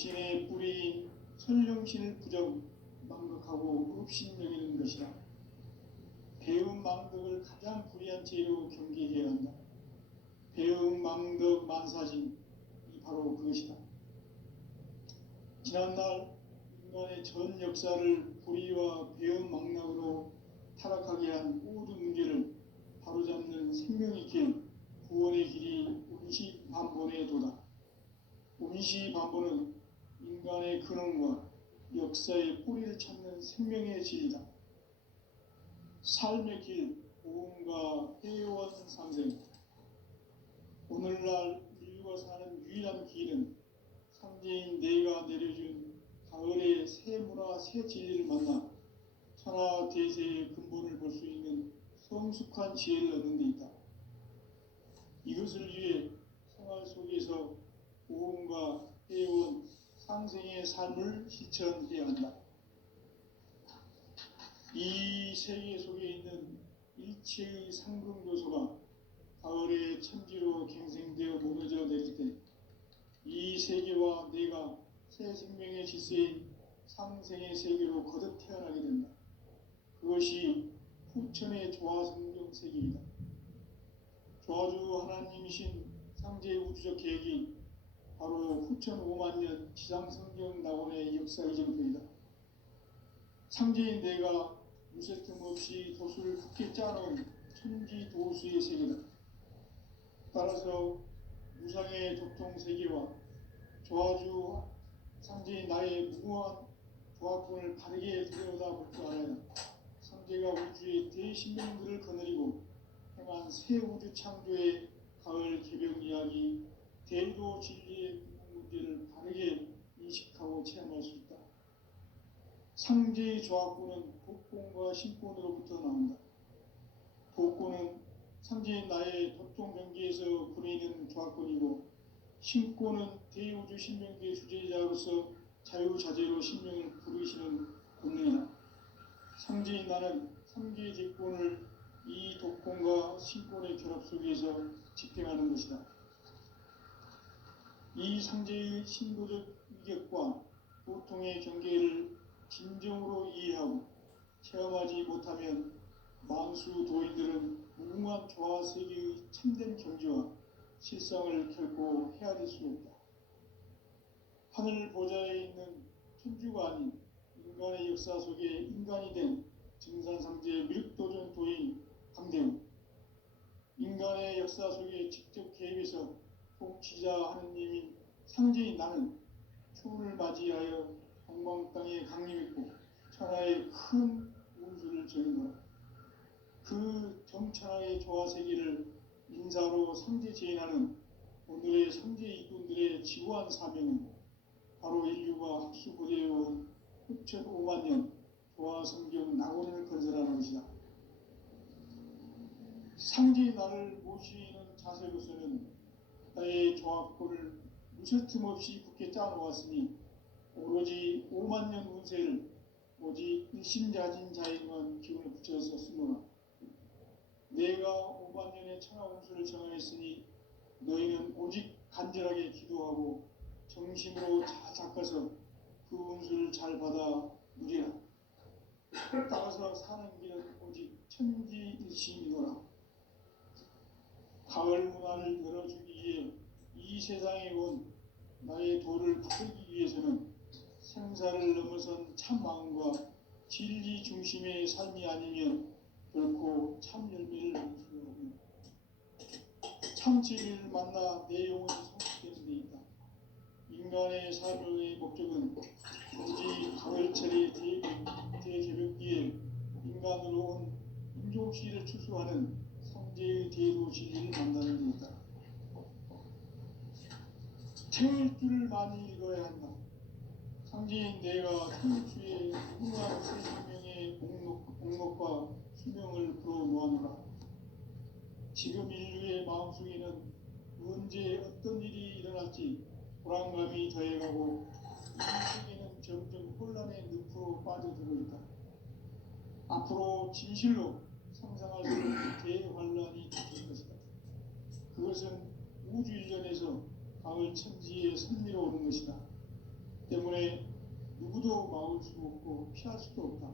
당신의 뿌리인 선령신을 부정망덕하고 없인 여기는 것이다. 배은망덕을 가장 불의한 죄로 경계해야 한다. 배은망덕 만사진이 바로 그것이다. 지난날 인간의 전 역사를 불의와 배은망락으로 타락하게 한 모든 문제를 바로잡는 생명의 길, 구원의 길이 운시반본의 도다. 운시반본은 인간의 근원과 역사의 뿌리를 찾는 생명의 진리다. 삶의 길, 보험과 해원 상생. 오늘날 인류가 사는 유일한 길은 상제인 내가 내려준 가을의 새 문화, 새 진리를 만나 천하 대세의 근본을 볼 수 있는 성숙한 지혜를 얻는 데 있다. 이것을 위해 생활 속에서 보험과 해원, 상생의 삶을 실천해야 한다. 이 세계 속에 있는 일체의 상금 요소가 가을의 천지로 갱생되어 무너져 내릴 때 이 세계와 내가 새 생명의 질서인 상생의 세계로 거듭 태어나게 된다. 그것이 후천의 조화성경 세계이다. 조화주 하나님이신 상제의 우주적 계획이 바로 후천 5만년 지상성경 낙원의 역사 이정표이다. 상제인 내가 무쇠 틈 없이 도수를 굳게 짜놓은 천지 도수의 세계다. 따라서 무상의 도통 세계와 조화주 상제인 나의 무모한 조화권을 바르게 들여다볼 줄 알아야 상제가 우주의 대신명들을 거느리고 행한 새 우주 창조의 가을 개벽 이야기, 대도 진리의 문제를 바르게 인식하고 체험할 수 있다. 상제의 조화권은 독권과 신권으로부터 나온다. 독권은 상제인 나의 도통 경계에서 부리는 조화권이고, 신권은 대우주 신명계의 주제자로서 자유자재로 신명을 부르시는 권능이다. 상제인 나는 상계의 제권을 이 독권과 신권의 결합 속에서 집행하는 것이다. 이 상제의 신도적 위격과 보통의 경계를 진정으로 이해하고 체험하지 못하면 만수 도인들은 무궁한 조화 세계의 참된 경지와 실상을 결코 헤아릴 수 없다. 하늘 보좌에 있는 천주가 아닌 인간의 역사 속에 인간이 된 증산상제의 밀도전 도인 강대우, 인간의 역사 속에 직접 개입해서 통치자 하느님인 상제인 나는 추운을 맞이하여 동방 땅에 강림했고 천하의 큰 운수를 정인노라. 그 정천하의 조화세계를 인사로 상제 제인하는 오늘의 상제 이꾼들의 지구한 사명은 바로 인류가 학수고대해온 후천 5만년 조화성경 낙원을 건설하는 것이다. 상제의 나를 모시는 자세로서는 나의 조화권을 무쇠틈 없이 굳게 짜놓았으니 오로지 5만년 운세를 오직 일심자진 자에게만 기운을 붙여서 쓰노라. 내가 5만년의 천하 운수를 정하였으니 너희는 오직 간절하게 기도하고 정심으로 잘 닦아서 그 운수를 잘 받아 누리라. 따라서 사는 길은 오직 천지일심이노라. 가을 문화를 열어주기 위해 이 세상에 온 나의 도를 바꾸기 위해서는 생사를 넘어선 참 마음과 진리 중심의 삶이 아니면 결코 참 열매를 얻을 수 없는 참 진리를 만나 내 영혼이 성숙되는 데 있다. 인간의 삶의 목적은 오직 가을철의 대개벽기에 인간으로 온 인종시를 추수하는 상제의 대도 진리를 만나는 데 있다. 태울 줄을 많이 읽어야 한다. 상제인 내가 태울주의 훌륭한 새 생명의 목록과 수명을 불어놓아노라. 지금 인류의 마음속에는 언제 어떤 일이 일어날지 불안감이 더해가고 이 세계는 점점 혼란의 늪으로 빠져들고 있다. 앞으로 진실로 상상할 수 없는 대환란이 닥칠 것이다. 그것은 우주 일련에서 가을 천지의 선미로 오는 것이다. 누구도 막을 수 없고 피할 수도 없다.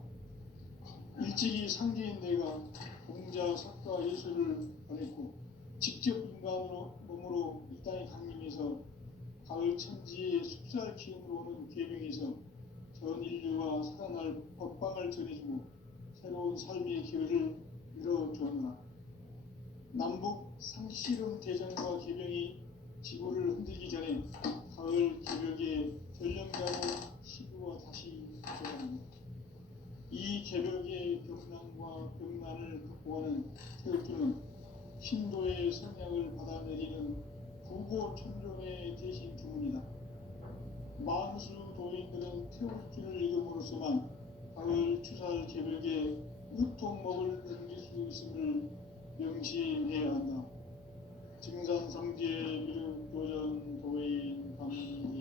일찍이 상제인 내가 공자, 석가, 예수를 보냈고 직접 인간으로 몸으로 이 땅에 강림해서 가을 천지의 숲살 기운으로 오는 계명에서 전 인류가 살아날 법방을 전해주고 새로운 삶의 기회를 열어주었노라. 남북 상씨름 대전과 계명이 지구를 흔들기 전에 가을 개벽의 전령자는 시구가 다시 돌아옵니다. 이 개벽의 병난과 병난을 극복하는 태극기는 신도의 성향을 받아내리는 부고 천종의 대신 주문이다. 만수 도인들은 태극기를 읽음으로써만 가을 추살 개벽의 우통목을 넘길 수 있음을 명심해야 한다. 증산성제 미륵도전 도인 강기후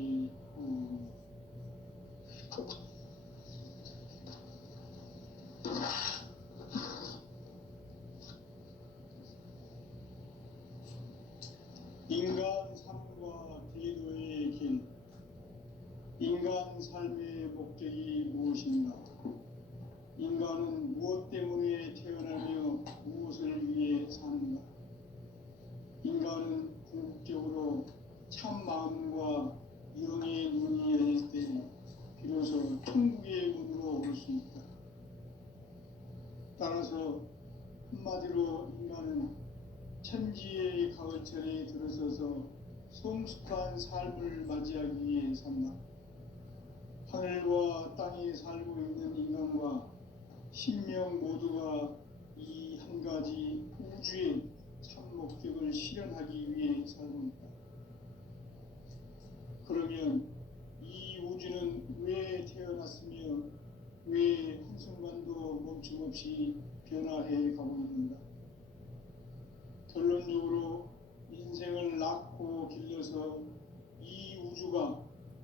인간 삶과 대도의 길. 인간 삶의 목적이 무엇인가? 인간은 무엇 때문에 태어나며 무엇을 위해 사는가? 인간은 궁극적으로 참 마음과 영의 눈이 열릴 때 비로소 천국의 문으로 올 수 있다. 따라서 한마디로 인간은 천지의 가을철에 들어서서 성숙한 삶을 맞이하기 위해 산다. 하늘과 땅에 살고 있는 인간과 신명 모두가 이 한 가지 우주의 참 목적을 실현하기 위해 살고 있다. 그러면 이 우주는 왜 태어났으며 왜 한순간도 멈춤없이 변화해 가고 있는가? 결론적으로 인생을 낳고 길러서 이 우주가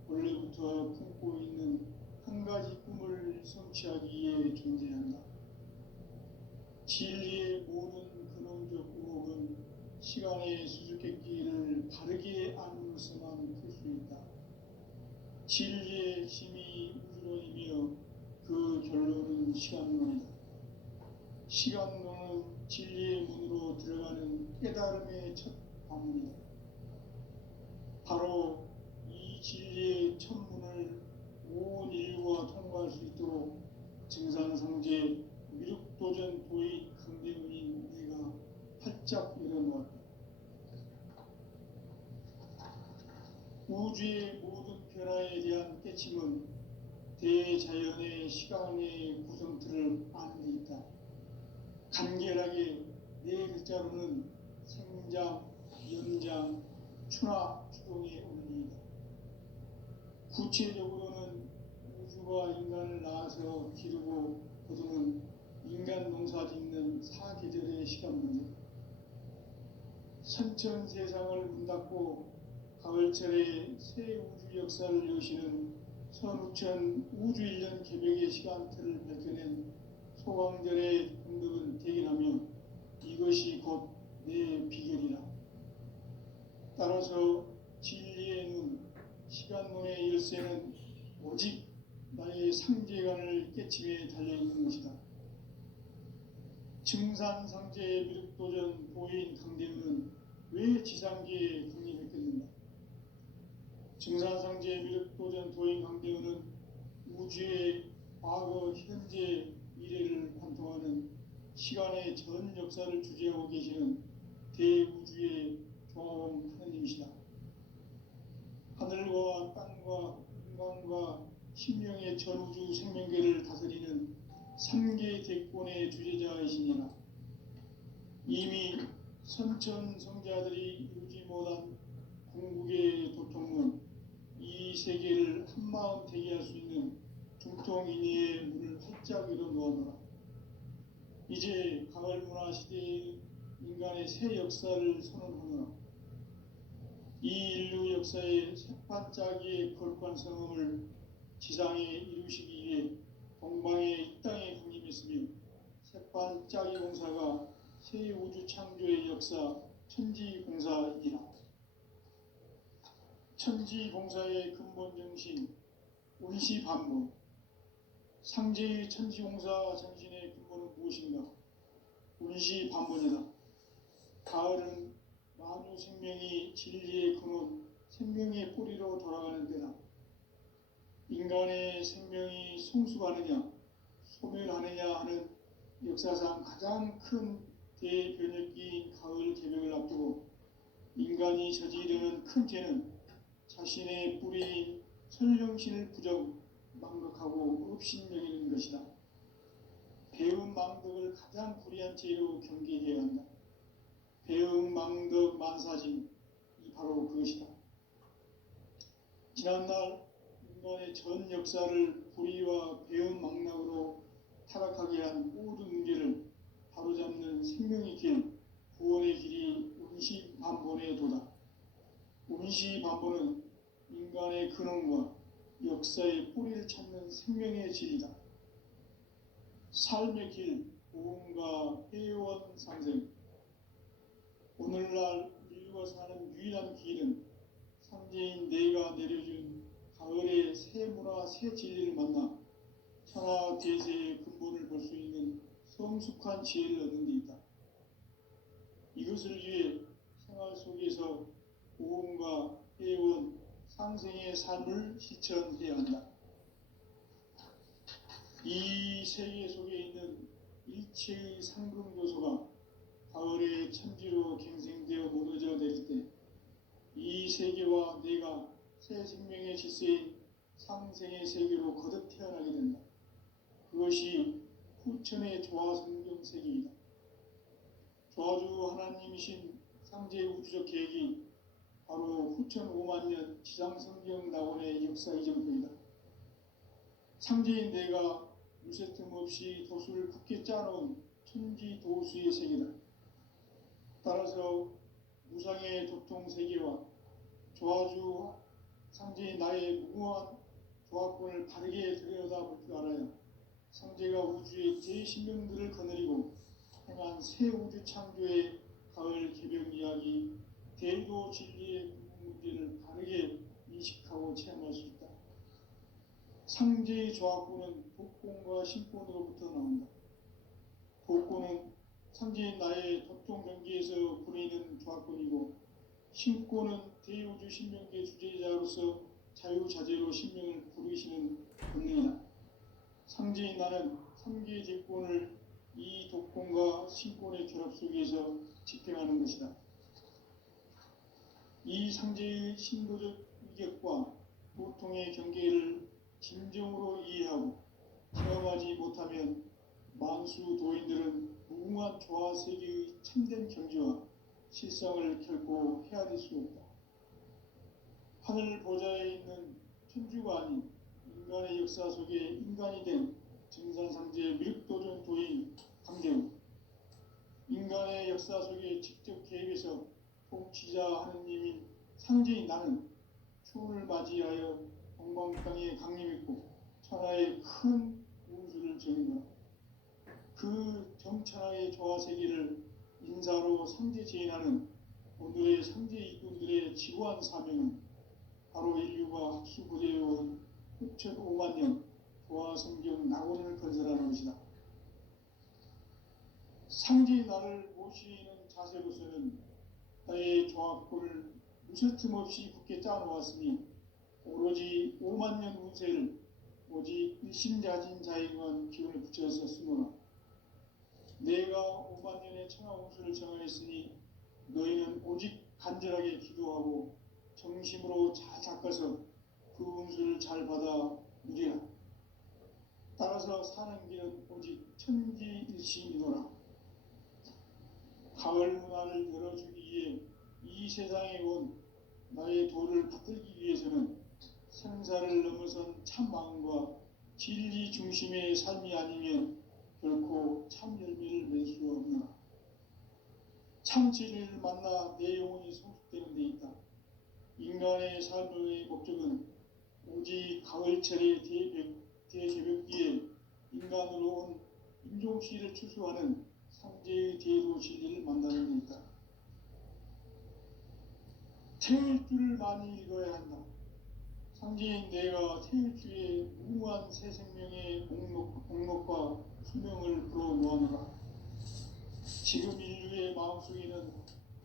원래부터 품고 있는 한 가지 꿈을 성취하기 위해 존재한다. 진리의 모든 근원적 의혹은 시간의 수수께끼를 바르게 안으로서만 풀 수 있다. 진리의 힘이 우주론이며 그 결론은 시간론이다. 시간론은 진리의 문으로 들어가는 깨달음의 첫 방문이다. 바로 이 진리의 첫 문을 온 인류가 통과할 수 있도록 증산성제 미륵도전 도의 강대문인 내가 활짝 열어놓았다. 우주의 모든 변화에 대한 깨침은 대자연의 시간의 구성틀을 아는 데 있다. 간결하게 네 글자로는 생장, 연장, 추나 추동의 원리이다. 구체적으로는 우주가 인간을 낳아서 기르고 거두는 인간 농사 짓는 사계절의 시간 문제. 선천 세상을 문 닫고 가을철에 새 우주 역사를 여시는 선우천 우주일년 개벽의 시간틀을 밝혀낸 소강절의 공덕은 대견하며 이것이 곧 내 비결이라. 따라서 진리의 눈, 시간론의 열쇠는 오직 나의 상제관을 깨침에 달려있는 것이다. 증산상제의 미륵도전 도인 강대문은 왜 지상계에 강림했겠는가? 증산상제의 미륵도전 도인 강대문은 우주의 과거, 현재, 미래를 관통하는 시간의 전 역사를 주재하고 계시는 대우주의 종합원 하느님이시다. 하늘과 땅과 인간과 신명의 전우주 생명계를 다스리는 3개 대권의 주제자이시니라. 이미 선천성자들이 이루지 못한 궁극의 도통은 이 세계를 한마음 되게 할 수 있는 중통인의의 문을 활짝 열어놓아노라. 이제 가을문화 시대의 인간의 새 역사를 선언하노라. 이 인류 역사의 새반짝이의 거룩한 성음을 지상에 이루시기 위해 동방의 이 땅에 강림했으며 새반짝이 공사가 새 우주 창조의 역사 천지공사이니라. 천지공사의 근본 정신 운시반복, 상제의 천지공사 정신의 근본은 무엇인가? 운시반본이다. 가을은 만유 생명이 진리의 근원, 생명의 뿌리로 돌아가는 때다. 인간의 생명이 성숙하느냐, 소멸하느냐 하는 역사상 가장 큰 대변혁기인 가을 개벽을 앞두고 인간이 저지르는 큰 죄는 자신의 뿌리인 설령신을 부정, 망각하고 업신여기는 것이다. 배은 망덕을 가장 불의한 죄로 경계해야 한다. 배은 망덕 만사짐이 바로 그것이다. 지난날 인간의 전 역사를 불의와 배은 망락으로 타락하게 한 모든 문제를 바로잡는 생명의 길, 구원의 길이 운시반본의 도다. 운시반본은 인간의 근원과 역사의 뿌리를 찾는 생명의 질이다. 삶의 길, 보험과 회원 상생. 오늘날 인류가 사는 유일한 길은 상제인 내가 내려준 가을의 새 문화, 새 진리를 만나 천하 대세의 근본을 볼 수 있는 성숙한 지혜를 얻는 데 있다. 이것을 위해 생활 속에서 보험과 회원, 상생의 삶을 실천해야 한다. 이 세계 속에 있는 일체의 상금 요소가 가을의 천지로 갱생되어 무너져 내릴 때 이 세계와 내가 새 생명의 질서인 상생의 세계로 거듭 태어나게 된다. 그것이 후천의 조화성경 세계이다. 조화주 하나님이신 상제의 우주적 계획이 바로 후천 5만 년 지상성경 낙원의 역사 이정표이다. 상제인 내가 유세 틈 없이 도수를 굳게 짜놓은 천지 도수의 세계다. 따라서 무상의 도통 세계와 조화주 상제의 나의 무궁한 조화권을 바르게 들여다볼 줄 알아야 상제가 우주의 제10명들을 거느리고 행한 새 우주 창조의 가을 개벽 이야기, 대도 진리의 문제를 바르게 인식하고 체험할 수 있다. 상제의 조화권은 독권과 신권으로부터 나온다. 독권은 상제인 나의 도통 경계에서 부리는 조화권이고, 신권은 대우주 신명계 주제자로서 자유자재로 신명을 부르시는 본능이다. 상제인 나는 3개 제권을 이 독권과 신권의 결합 속에서 집행하는 것이다. 이 상제의 신도적 위격과 보통의 경계를 진정으로 이해하고 체험하지 못하면 만수 도인들은 무궁한 조화 세계의 참된 경지와 실상을 결코 헤아릴 수 없다. 하늘 보좌에 있는 천주가 아닌 인간의 역사 속에 인간이 된 증산상제의 미륵도전 도인 강대우, 인간의 역사 속에 직접 개입해서 통치자 하느님인 상제인 나는 추운을 맞이하여 동방 땅에 강림했고 천하의 큰 우주를 정인다. 그 정천하의 조화 세계를 인사로 상제 제인하는 오늘의 상제 이꾼들의 지구한 사명은 바로 인류가 합수부대해온 후천 5만 년 조화 성경 낙원을 건설하는 것이다. 상제의 나를 모시는 자세로서는 나의 조화권을 무쇠틈 없이 굳게 짜놓았으니 오로지 5만 년 운세를 오직 일심자진 자에게만 기운을 붙여서 쓰노라. 내가 5만 년의 천하 운수를 정하였으니 너희는 오직 간절하게 기도하고 정심으로 잘 닦아서 그 운수를 잘 받아 누리라. 따라서 사는 길은 오직 천지일심이노라. 가을 문화를 열어주기 위해 이 세상에 온 나의 도를 붙들기 위해서는 생사를 넘어선 참 마음과 진리 중심의 삶이 아니면 결코 참 열매를 맺을 수 없노라. 참 진리를 만나 내 영혼이 성숙되는 데 있다. 인간의 삶의 목적은 오직 가을철의 대개벽기에 인간으로 온 인종시를 추수하는 상제의 대도 진리를 만나는 데 있다. 태일 줄을 많이 읽어야 한다. 상제인 내가 태일주의 무한 새 생명의 목록과 수명을 불어놓아노라. 지금 인류의 마음속에는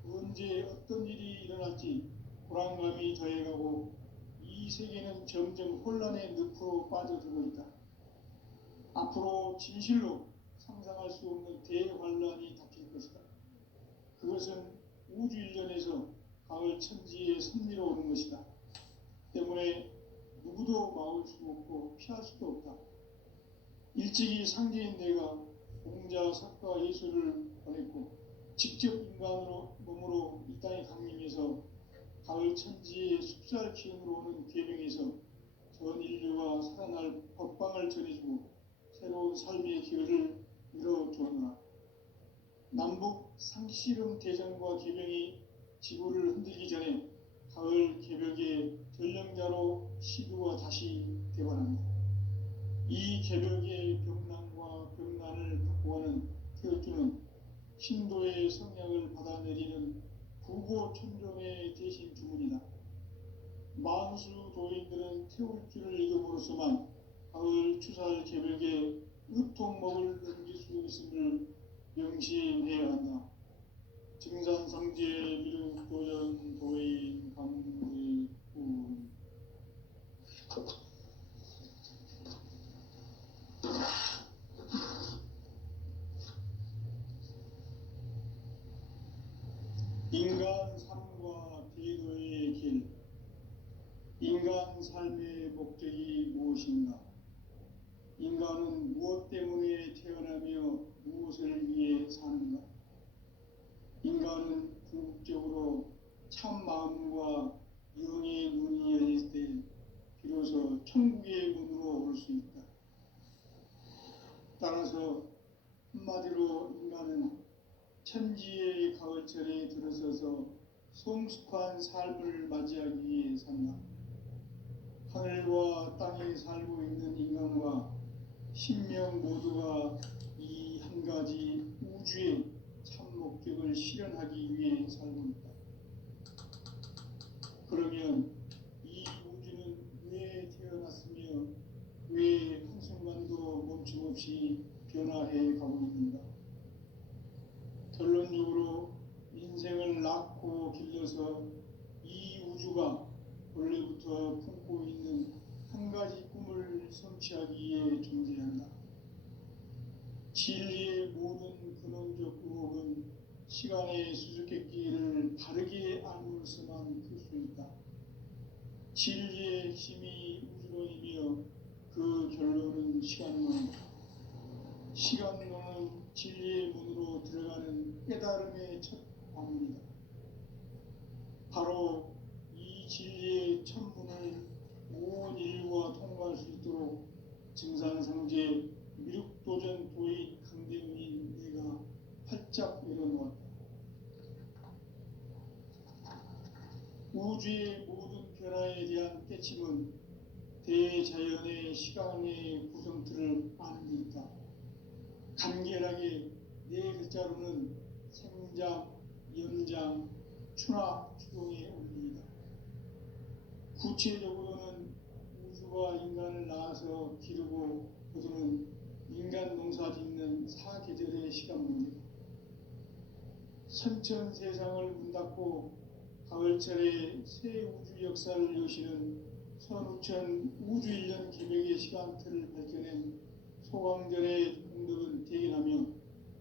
언제 어떤 일이 일어날지 불안감이 더해가고 이 세계는 점점 혼란의 늪으로 빠져들고 있다. 앞으로 진실로 상상할 수 없는 대환란이 닥칠 것이다. 그것은 우주 일련에서 가을 천지의 섭리로 오는 것이다. 때문에 누구도 막을 수 없고 피할 수도 없다. 일찍이 상제인 내가 공자, 석가, 예수를 보냈고 직접 인간으로 몸으로 이 땅에 강림해서 가을 천지의 숲살 기운으로 오는 계명에서 전 인류가 살아날 법방을 전해주고 새로운 삶의 기회를 열어주었노라. 남북 상씨름 대전과 계명이 지구를 흔들기 전에 가을 개벽의 전령자로 시두가 다시 되관합니다. 이 개벽의 병난과 병난을 바꾸어가는 태극주는 신도의 성향을 받아내리는 부고천종의 대신 주문이다. 만수 도인들은 태울주를 읽음으로써만 가을 추살 개벽에 으통목을 넘길 수 있음을 명심해야 한다. 증산상제 미륵도전 도인 강제구 인간 삶과 비도의 길. 인간 삶의 목적이 무엇인가? 인간은 무엇 때문에 태어나며 무엇을 위해 사는가? 인간은 궁극적으로 참 마음과 영의 문이 열릴 때 비로소 천국의 문으로 올 수 있다. 따라서 한마디로 인간은 천지의 가을철에 들어서서 성숙한 삶을 맞이하기 위해 산다. 하늘과 땅에 살고 있는 인간과 신명 모두가 이 한 가지 우주의 참 목적을 실현하기 위해 살고 있다. 그러면 이 우주는 왜 태어났으며 왜 한순간도 멈춤없이 변화해 가고 있는가? 결론적으로 인생을 낳고 길러서 이 우주가 원래부터 품고 있는 한 가지 꿈을 성취하기 위해 존재한다. 진리의 모든 근원적 의혹은 시간의 수수께끼를 바르게 알므로서만 풀 수 있다. 진리의 핵심이 우주론이며 그 결론은 시간론이다. 시간론은 진리의 문으로 들어가는 깨달음의 첫 방문이다. 바로 이 진리의 첫 문을 온 인류가 통과할 수 있도록 증산상제 미륵도전 도인 강대훈인 내가 활짝 열어놓았다. 우주의 모든 변화에 대한 깨침은 대자연의 시간의 구성틀을 아는 데 있다. 간결하게 네 글자로는 생장, 연장, 추나 추동의 원리이다. 구체적으로는 우주가 인간을 낳아서 기르고 거두는 인간 농사 짓는 사계절의 시간 문제다. 선천 세상을 문 닫고 가을철에 새 우주 역사를 여시는 선우천 우주일년 개벽의 시간틀을 밝혀낸 소강전의 공덕은 대견하며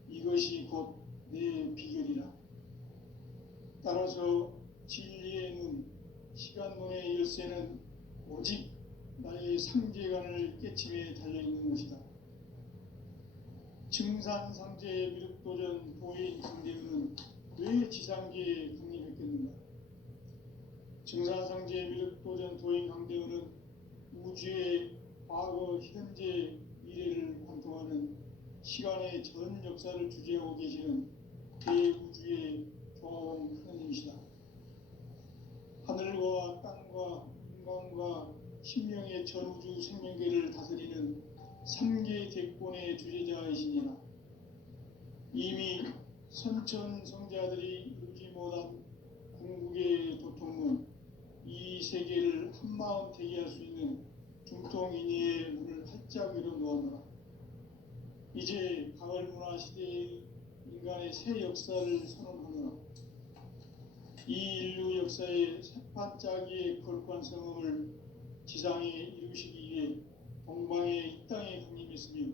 이것이 곧 내 비결이라. 따라서 진리의 눈, 시간론의 열쇠는 오직 나의 상제관을 깨침에 달려있는 것이다. 증산상제의 미륵도전 도인 강대훈은 왜 지상계에 강림했겠는가? 증산상제의 미륵도전 도인 강대훈은 우주의 과거, 현재, 미래를 관통하는 시간의 전 역사를 주재하고 계시는 대우주의 조화원 하느님이시다. 하늘과 땅과 인간과 신명의 전우주 생명계를 다스리는 3계 대권의 주재자이시니라. 이미 선천 성자들이 이루지 못한 궁극의 도통문, 이 세계를 한마음 되게 할 수 있는 중통인의의 문을 활짝 열어 놓아노라. 이제 가을 문화 시대의 인간의 새 역사를 선언하노라. 이 인류 역사의 새판짜기의 거룩한 성음을 지상에 이루시기 위해 동방의 이 땅에 강림했으며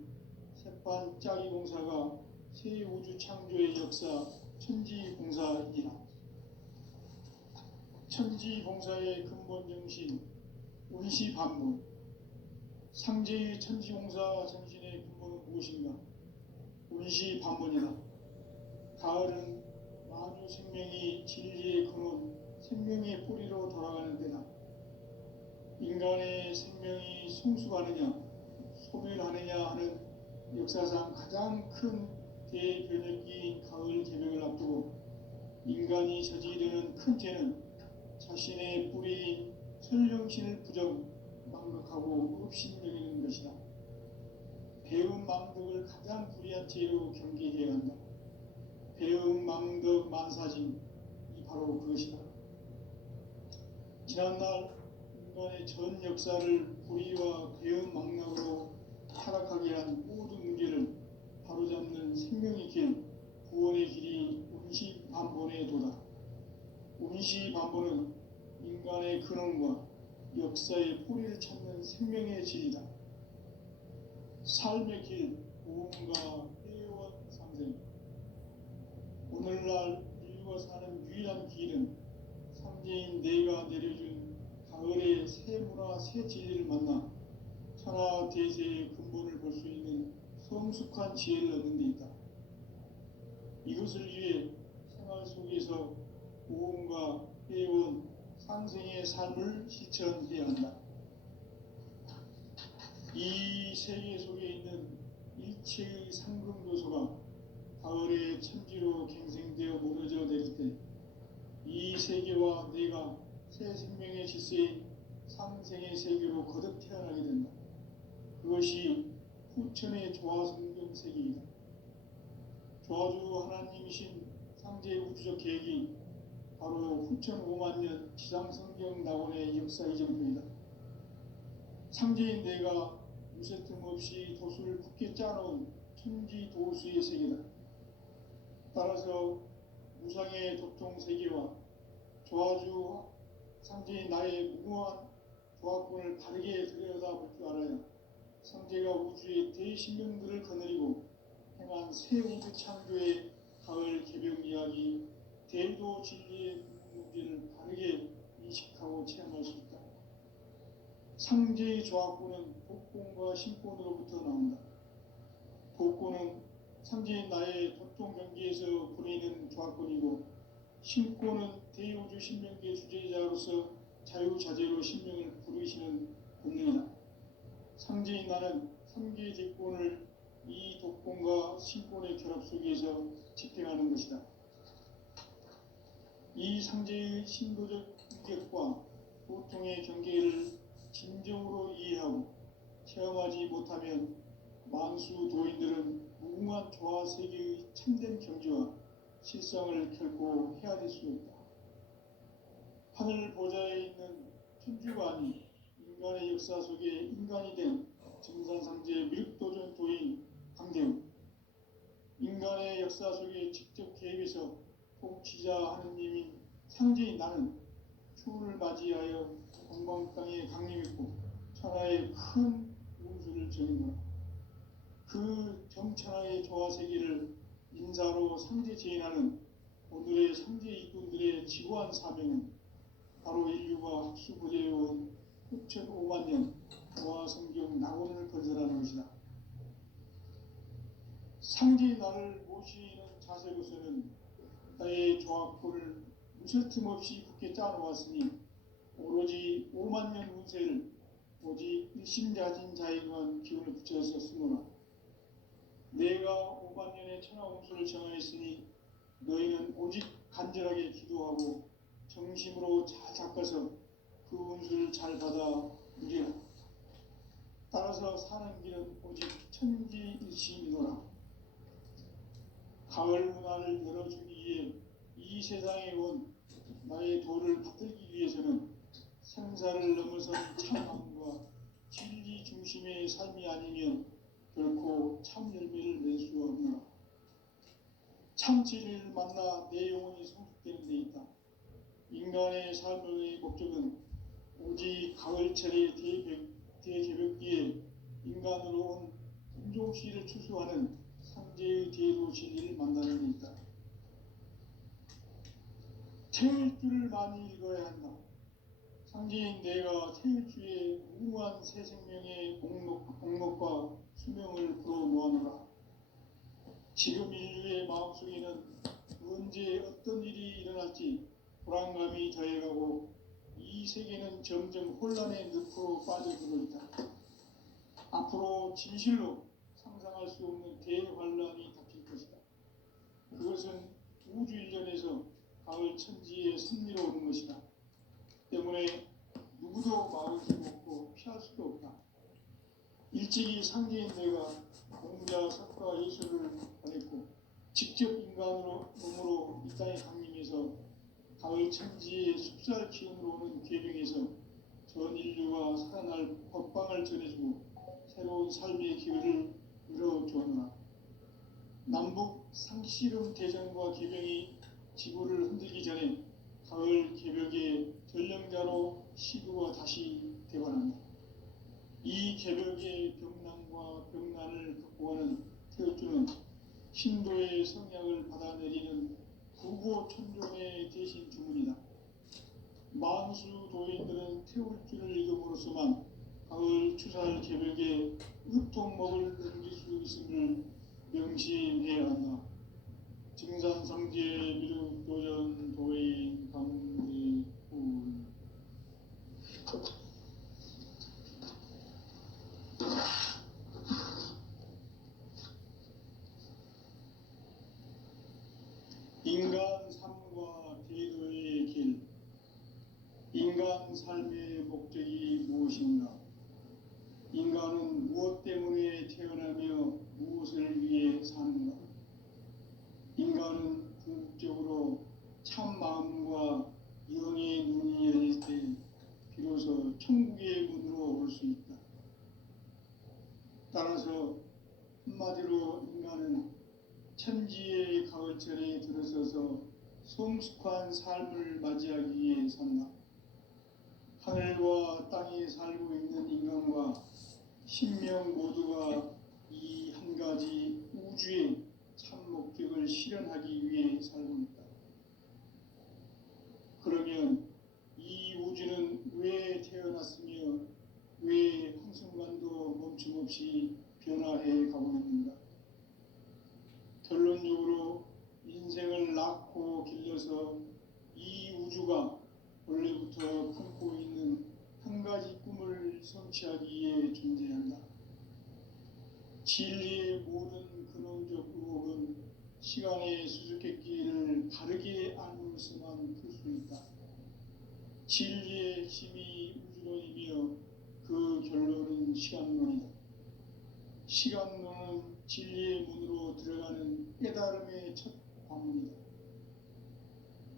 새판짜기 공사가 새 우주 창조의 역사 천지공사이니라. 천지공사의 근본 정신 운시반문. 상제의 천지공사 정신의 근본은 무엇인가? 운시반문이다. 가을은 만유 생명이 진리의 근원, 생명의 뿌리로 돌아가는 데다. 인간의 생명이 성숙하느냐, 소멸하느냐 하는 역사상 가장 큰 대변혁기인 가을 개명을 앞두고 인간이 저지르는 큰 죄는 자신의 뿌리인 설령신을 망각하고 업신여기는 것이다. 배움 망덕을 가장 불의한 죄로 경계해야 한다. 배움 망덕 만사징이 바로 그것이다. 지난날 인간의 전 역사를 불의와 배움 망락으로 타락하게 한 모든 문제를 바로잡는 생명의 길, 구원의 길이 운시반본의 도다. 운시반본은 인간의 근원과 역사의 뿌리를 찾는 생명의 질이다. 삶의 길, 고음과 회원 상생. 오늘날 인류가 사는 유일한 길은 삼재인 내가 내려준 가을의 새 문화, 새 진리를 만나 천하 대세의 근본을 볼 수 있는 성숙한 지혜를 얻는 데 있다. 이것을 위해 생활 속에서 고음과 회원 상생의 삶을 실천해야 한다. 이 세계 속에 있는 일체의 상금요소가 가을의 천지로 갱생되어 무너져 내릴 때 이 세계와 내가 새 생명의 질서인 상생의 세계로 거듭 태어나게 된다. 그것이 후천의 조화성경 세계이다. 조화주 하나님이신 상제의 우주적 계획이 바로 후천 5만 년 지상성경 낙원의 역사 이정표이다. 상제인 내가 무쇠 틈 없이 도수를 굳게 짜놓은 천지 도수의 세계다. 따라서 무상의 독종 세계와 조화주 상제인 나의 무모한 조화권을 바르게 들여다볼 줄 알아야 상제가 우주의 대신명들을 거느리고 행한 새 우주 창조의 가을 개병 이야기, 대도 진리의 문제를 바르게 인식하고 체험할 수 있다. 상제의 조화권은 복권과 신권으로부터 나온다. 복권은 상제인 나의 독종 경계에서 보내는 조화권이고, 신권은 대우주 신명계 주제자로서 자유자재로 신명을 부르시는 본능이다. 상제인 나는 3개 대권을 이 독권과 신권의 결합 속에서 집행하는 것이다. 이 상제의 신도적 인격과 보통의 경계를 진정으로 이해하고 체험하지 못하면 만수 도인들은 무궁한 조화 세계의 참된 경지와 실상을 결코 헤아릴 수 없다. 하늘 보좌에 있는 천주관이 인간의 역사 속에 인간이 된 정산상제 미륵도전 도인 강대우, 인간의 역사 속에 직접 개입해서 통치자 하느님인 상제인 나는 추운을 맞이하여 동방 땅에 강림했고 천하의 큰 운수를 정했노라. 그 정천하의 조화 세계를 인사로 상제 제인하는 오늘의 상제 이꾼들의 지구한 사명은 바로 인류가 합수부재해온 후천 5만 년 조화 성경 낙원을 건설하는 것이다. 상제의 나를 모시는 자세로서는 나의 조화권을 무쇠 틈 없이 굳게 짜놓았으니 오로지 5만 년 운세를 오직 일심자진 자에게만 기운을 붙여서 쓰노라. 내가 5만 년의 천하 운수를 정하였으니 너희는 오직 간절하게 기도하고 정심으로 잘 닦아서 그 운수를 잘 받아 누리라. 따라서 사는 길은 오직 천지일심이노라. 가을 문화를 열어주기 위해 이 세상에 온 나의 도를 받들기 위해서는 생사를 넘어선 참마음과 진리 중심의 삶이 아니면 결코 참 열매를 낼 수 없노라. 참 진리를 만나 내 영혼이 성숙되는 데 있다. 인간의 삶의 목적은 오직 가을철의 대개벽기에 인간으로 온 인종시를 추수하는 상제의 대도 진리를 만나는 데 있다. 태일 줄을 많이 읽어야 한다. 상제인 내가 태일주의 무궁한 새 생명의 공목과 수명을 불어모아노라. 지금 인류의 마음속에는 언제 어떤 일이 일어날지 불안감이 더해가고 이 세계는 점점 혼란의 늪으로 빠져들고 있다. 앞으로 진실로 상상할 수 없는 대환란이 닥칠 것이다. 그것은 우주 일련에서 가을 천지의 섭리로 오는 것이다. 때문에 누구도 막을 수 없고 피할 수도 없다. 일찍이 상제인 내가 공자, 석가, 예수를 보냈고 직접 인간으로 몸으로 이 땅에 강림해서 가을 천지의 숲살 기운으로 오는 계명에서 전 인류가 살아날 법방을 전해주고 새로운 삶의 기회를 열어주었노라. 남북 상씨름 대전과 계명이 지구를 흔들기 전에 가을 개벽의 전령자로 시구가 다시 되관한다. 이 개벽의 병난과 병난을 극복하는 태울주는 신도의 성향을 받아내리는 구고천존의 대신 주문이다. 만수 도인들은 태울주를 읽음으로써만 가을 추살 개벽의 으통목을 넘길 수 있음을 명심해야 한다. 증산성제 미륵도전 도인 강대훈. 인간 삶과 대도의 길. 인간 삶의 목적이 무엇인가? 인간은 무엇 때문에 태어나며 무엇을 위해 사는가? 인간은 궁극적으로 참 마음과 영의 눈이 열릴 때 비로소 천국의 문으로 올 수 있다. 따라서 한마디로 인간은 천지의 가을철에 들어서서 성숙한 삶을 맞이하기 위해 산다. 하늘과 땅에 살고 있는 인간과 신명 모두가 이 한 가지 우주의 참 목적을 실현하기 위해 살고 있다. 그러면 이 우주는 왜 태어났으며 왜 한순간도 멈춤없이 변화해 가고 있는가? 결론적으로 인생을 낳고 길러서 이 우주가 원래부터 품고 있는 한 가지 꿈을 성취하기 위해 존재한다. 진리의 모든 근원적 의혹은 시간의 수수께끼를 바르게 알면서만 풀 수 있다. 진리의 핵심이 우주론이며 그 결론은 시간론이다. 시간론은 진리의 문으로 들어가는 깨달음의 첫 관문이다.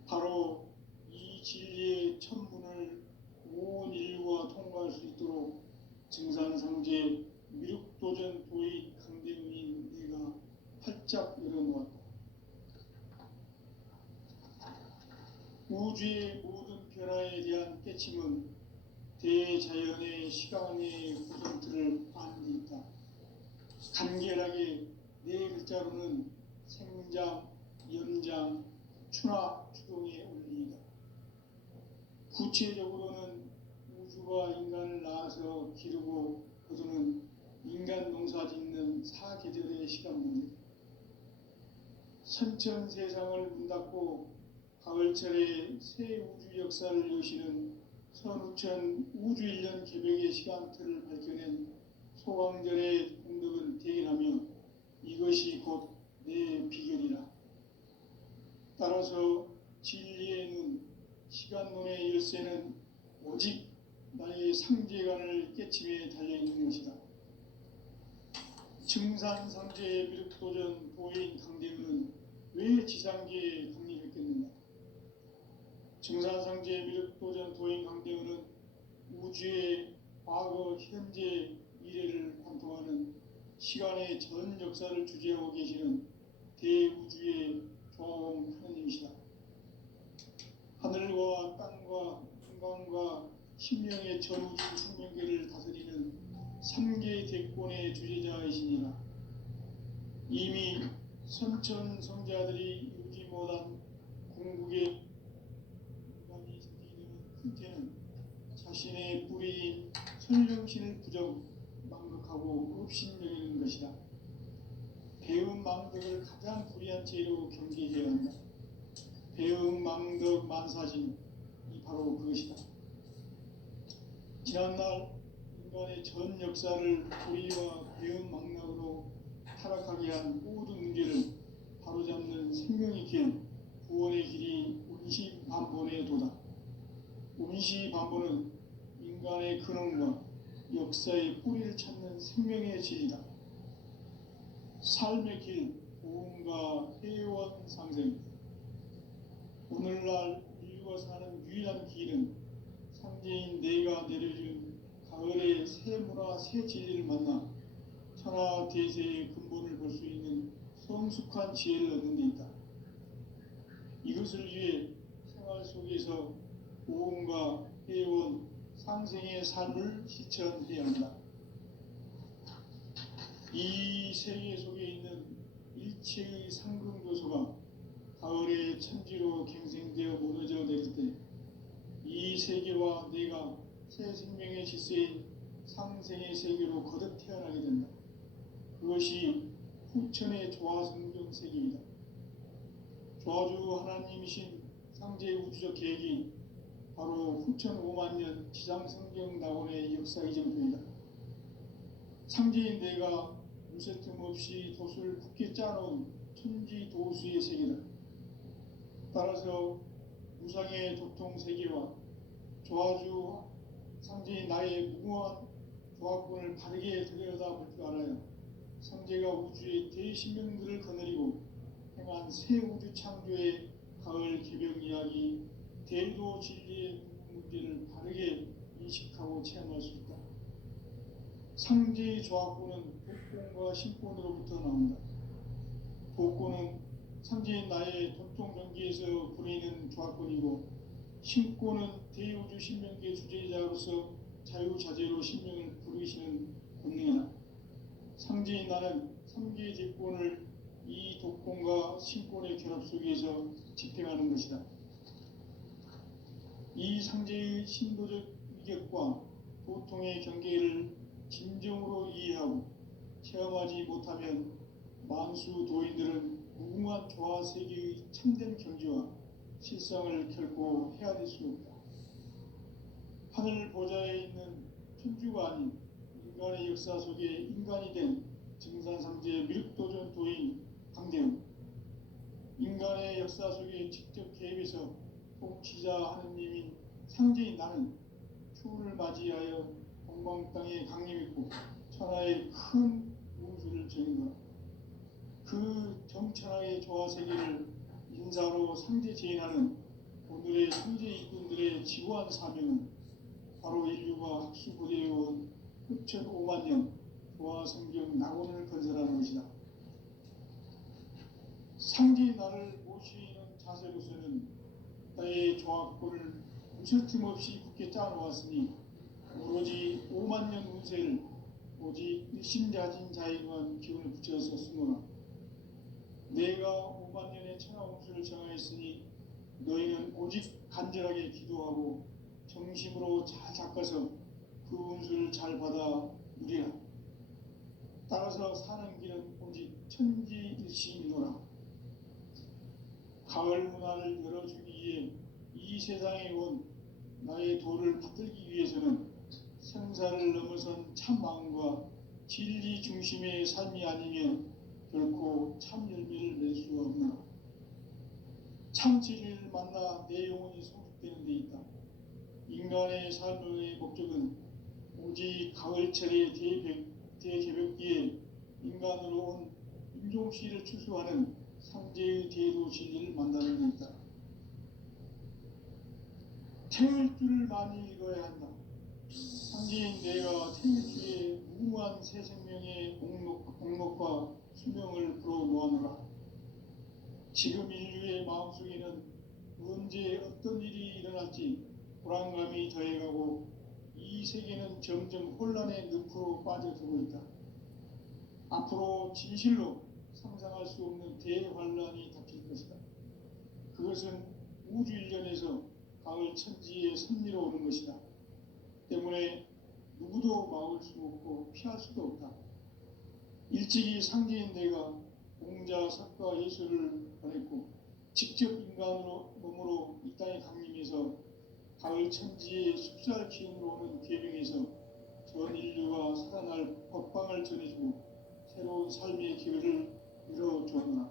바로 이 진리의 첫 문을 온 인류가 통과할 수 있도록 증산상제 미륵도전 도의 강대훈인 내가 활짝 열어놓았다. 우주의 모든 변화에 대한 깨침은 대자연의 시간의 구성틀을 아는 데 있다. 간결하게 네 글자로는 생장, 연장, 추나 추동의 원리이다. 구체적으로는 우주가 인간을 낳아서 기르고 거두는 인간 농사 짓는 사계절의 시간 문제다. 선천 세상을 문닫고 가을철에 새 우주 역사를 여시는 선우천 우주일년 개벽의 시간틀을 밝혀낸 소강절의 공덕은 대견하며 이것이 곧 내 비결이라. 따라서 진리의 눈, 시간론의 열쇠는 오직 나의 상제관을 깨침에 달려있는 것이다. 증산상제의 미륵도전 도인 강대훈은 왜 지상계에 강림했겠는가? 증산상제의 미륵도전 도인 강대훈은 우주의 과거, 현재, 미래를 관통하는 시간의 전 역사를 주재하고 계시는 대우주의 조화음 하느님이시다. 하늘과 땅과 인간과 신명의 전우주 생명계를 다스리는 삼계 대권의 주재자이시니라. 이미 선천성자들이 이루지 못한 궁극의 인간이 저지르는 큰죄는 자신의 뿌리인 선령신을 망극하고 업신여기는 것이다. 배은 망덕을 가장 불의한 죄로 경계해야 한다. 배은 망덕 만사진, 이 바로 그것이다. 지난날 인간의 전 역사를 불의와 배은 망락으로 타락하게 한 모든 문제를 바로잡는 생명의 길, 구원의 길이 운시반본의 도다. 운시반본은 인간의 근원과 역사의 뿌리를 찾는 생명의 진리다. 삶의 길, 보험과 회원 상생. 오늘날 인류가 사는 유일한 길은 상제인 내가 내려준 가을의 새 문화, 새 진리를 만나 천하 대세의 근본을 볼 수 있는 성숙한 지혜를 얻는 데 있다. 이것을 위해 생활 속에서 보험과 회원, 상생의 삶을 실천해야 한다. 이 세계 속에 있는 일체의 상근교소가 가을의 천지로 갱생되어 무너져 내릴 때 이 세계와 내가 새 생명의 질서인 상생의 세계로 거듭 태어나게 된다. 그것이 후천의 조화성경 세계이다. 조화주 하나님이신 상제 우주적 계획이 바로 후천 5만 년 지상성경 낙원의 역사 이정표이다. 상제인 내가 무쇠 틈 없이 돛을 굳게 짜놓은 천지 도수의 세계다. 따라서 무상의 도통 세계와 조화주 상제인 나의 무궁한 조화권을 바르게 들여다볼 줄 알아야 상제가 우주의 대신명들을 거느리고 행한 새 우주 창조의 가을 개벽 이야기, 대도 진리의 문제를 바르게 인식하고 체험할 수 있다. 상제의 조화권은 복권과 신권으로부터 나온다. 복권은 상제인 나의 도통 경계에서 부리는 조화권이고, 신권은 대우주 신명계 주제자로서 자유자재로 신명을 부르시는 권능이다. 상제인 나는 3개의 대권을 이 독권과 신권의 결합 속에서 집행하는 것이다. 이 상제의 신도적 위격과 도통의 경계를 진정으로 이해하고 체험하지 못하면 만수 도인들은 무궁한 조화 세계의 참된 경지와 실상을 결코 헤아릴 수 없다. 하늘 보좌에 있는 천주가 아닌 인간의 역사 속에 인간이 된 증산상제 미륵도전 도인 강대웅, 인간의 역사 속에 직접 개입해서 통치자 하느님인 상제인 나는 추후를 맞이하여 동방 땅에 강림했고 천하의 큰 운수를 정인다. 그 정천하의 조화 세계를 인사로 상제 제인하는 오늘의 상제 이꾼들의 지구한 사명은 바로 인류가 학수고대해온 후천 5만 년 조화 성경 낙원을 건설하는 것이다. 상제의 나를 모시는 자세로서는 나의 조화권을 무쇠틈 없이 굳게 짜놓았으니 오로지 5만 년 운세를 오직 일심자진 자에게만 기운을 붙여서 쓰노라. 내가 5만 년의 천하 운수를 정하였으니 너희는 오직 간절하게 기도하고 정심으로 잘 닦아서 그 운수를 잘 받아 누리라. 따라서 사는 길은 오직 천지일심이노라. 가을 문화를 열어주기 위해 이 세상에 온 나의 도를 받들기 위해서는 생사를 넘어선 참 마음과 진리 중심의 삶이 아니면 결코 참 열매를 낼 수 없노라. 참 진리를 만나 내 영혼이 성숙되는 데 있다. 인간의 삶의 목적은 오직 가을철의 대개벽기에 인간으로 온 인종씨를 추수하는 상제의 대도 진리를 만나는 데 있다. 태울 줄을 많이 읽어야 한다. 상지인 내가 태일주의 무모한 새 생명의 목록과 수명을 불어놓아노라. 지금 인류의 마음속에는 언제 어떤 일이 일어날지 불안감이 더해가고 이 세계는 점점 혼란의 늪으로 빠져들고 있다. 앞으로 진실로 상상할 수 없는 대환란이 닥칠 것이다. 그것은 우주 일련에서 가을 천지에 섭리로 오는 것이다. 때문에 누구도 막을 수 없고 피할 수도 없다. 일찍이 상제인 내가 공자, 석가, 예수를 보냈고 직접 인간으로 몸으로 이 땅에 강림해서 가을 천지의 숲살 기운으로 오는 계명에서 전 인류가 살아날 법방을 전해주고 새로운 삶의 기회를 열어주었노라.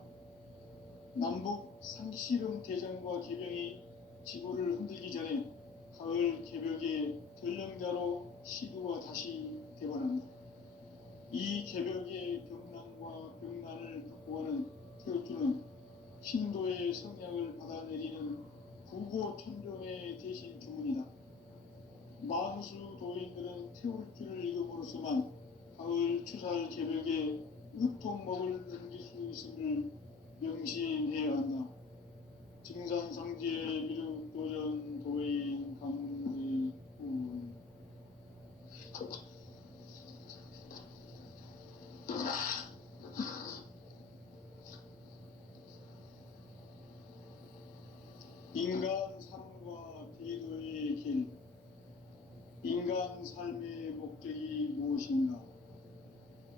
남북 상씨름 대전과 계병이 지구를 흔들기 전에 가을 개벽의 전령자로 시구가 다시 대발한다. 이 개벽의 병난과 병난을 극복하는 태울주는 신도의 성향을 받아내리는 부고천종의 대신 주문이다. 만수 도인들은 태울주를 읽음으로써만 가을 추살 개벽의 으통목을 넘길 수 있음을 명심해야 한다. 증산상제 미륵도전 도인 강대군. 인간 삶과 대도의 길. 인간 삶의 목적이 무엇인가?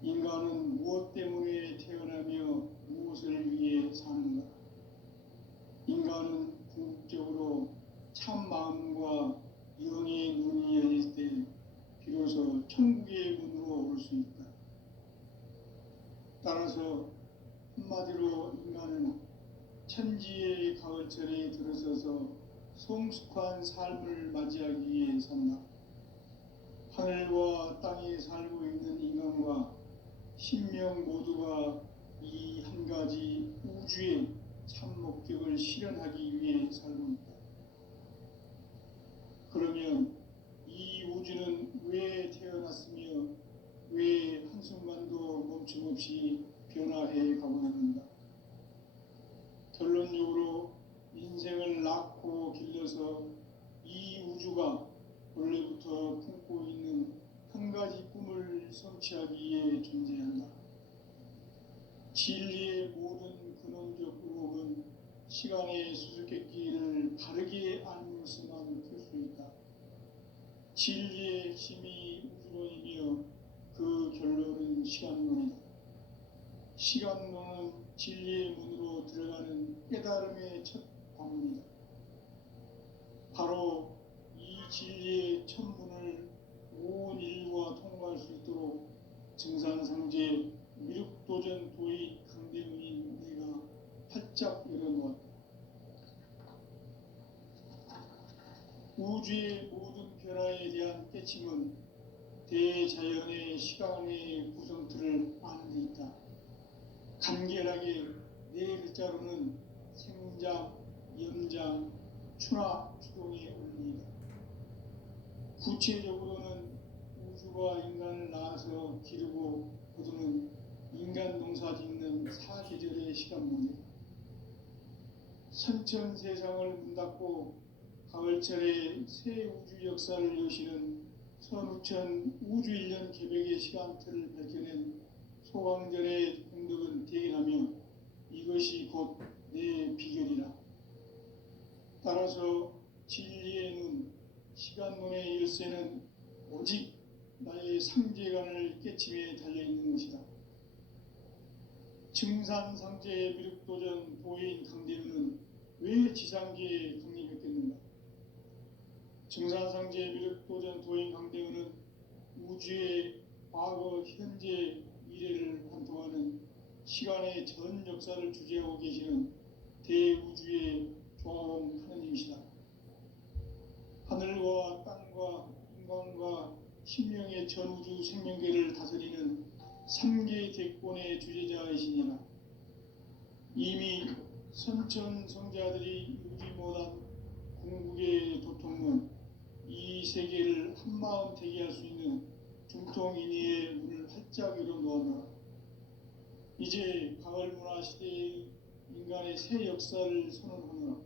인간은 무엇 때문에 태어나며 무엇을 위해 사는가? 인간은 궁극적으로 참 마음과 영의 눈이 열릴 때 비로소 천국의 문으로 올 수 있다. 따라서 한마디로 인간은 천지의 가을철에 들어서서 성숙한 삶을 맞이하기 위해 산다. 하늘과 땅에 살고 있는 인간과 신명 모두가 이 한 가지 우주의 참 목적을 실현하기 위해 살고 있다. 그러면 이 우주는 왜 태어났으며 왜 한순간도 멈춤없이 변화해 가고 있는가? 결론적으로 인생을 낳고 길러서 이 우주가 원래부터 품고 있는 한 가지 꿈을 성취하기 위해 존재한다. 진리의 모든 근원적 의혹은 시간의 수수께끼를 바르게 알면서만 풀 수 있다. 진리의 핵심이 우주론이며 그 결론은 시간론이다. 시간론은 진리의 문으로 들어가는 깨달음의 첫 관문이다. 바로 이 진리의 첫 문을 온 인류가 통과할 수 있도록 증산상제 미륵도전 도의 강대문인 내가 활짝 열어놓았다. 우주의 모든 변화에 대한 깨침은 대자연의 시간의 구성틀을 아는 데 있다. 간결하게 네 글자로는 생장, 연장, 추나 추동의 원리이다. 구체적으로는 우주가 인간을 낳아서 기르고 거두는 인간 농사 짓는 사계절의 시간문이다. 선천세상을 문닫고 가을철에 새 우주 역사를 여시는 선우천 우주일년 개벽의 시간틀을 밝혀낸 소강전의 공덕은 대인하며 이것이 곧 내 비결이라. 따라서 진리의 눈, 시간론의 열쇠는 오직 나의 상제관을 깨침에 달려있는 것이다. 증산상제 미륵도전 도인 강대문은 왜 지상계에 강림했겠는가? 증산상제 미륵도전 도인 강대문은 우주의 과거, 현재, 미래를 관통하는 시간의 전 역사를 주재하고 계시는 대우주의 조화원 하느님이시다. 하늘과 땅과 인간과 신명의 전우주 생명계를 다스리는 3개 대권의 주제자이시니라. 이미 선천성자들이 이루지 못한 궁극의 도통문, 이 세계를 한마음 되게 할 수 있는 중통인의의 문을 활짝 열어 놓아라. 이제 가을 문화 시대의 인간의 새 역사를 선언하는